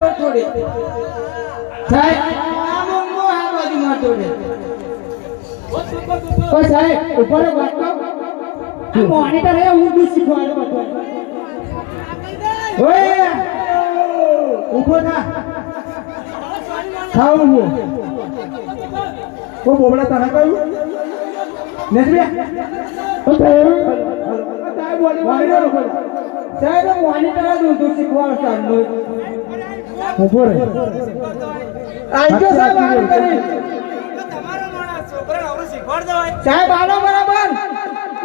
થોડે સાહેબ આ મોંગો આ બાજુ માં થોડે ઓ સાહેબ ઉપર વાટો આ મોનિટર હે ઉર્દુ શીખવાડો બધો ઓય ઉભો ના ખાવ હું ઓ બોબડા તને કહ્યું નેસબી ઓ સાહેબ મોનિટર ઉભો સાહેબ મોનિટર ઉર્દુ શીખવાડો ચાલો ઉભો રે આજો સાહેબ આ કરી તમારો મોણા છોકરા હવે શીખવાડ દેવાય સાહેબ આનો બરાબર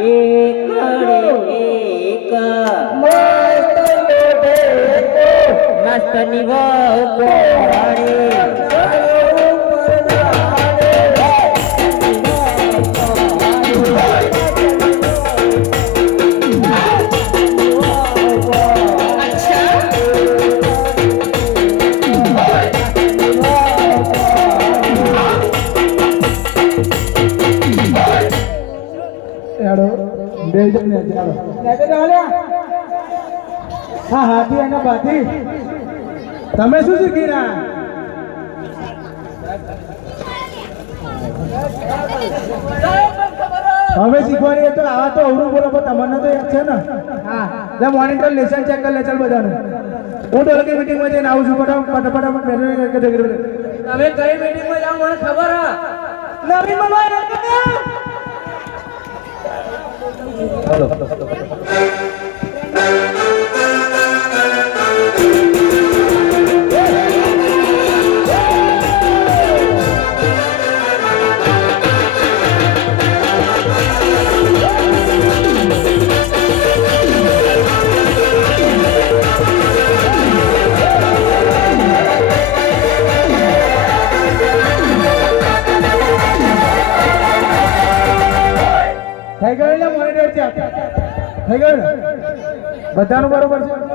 એક મસ્તની વાવ કોરાણી હાથી અને બાથી તમે શું શીખી રહ્યા હવે શીખવાની તો આવા તો અવરું બોલો તમને તો યાદ છે ને હા મોનિટર લેસન ચેક કરી લે ચાલ બધાનું હું ડોલકી મીટિંગમાં જઈને આવું છું ફટાફટ તમે કઈ મીટિંગમાં જાવ મને ખબર હા નવી મમ્મા હેલો થઈ ગયું ને મોનિટર ચેક થઈ ગયું ને બધાનું બરોબર છે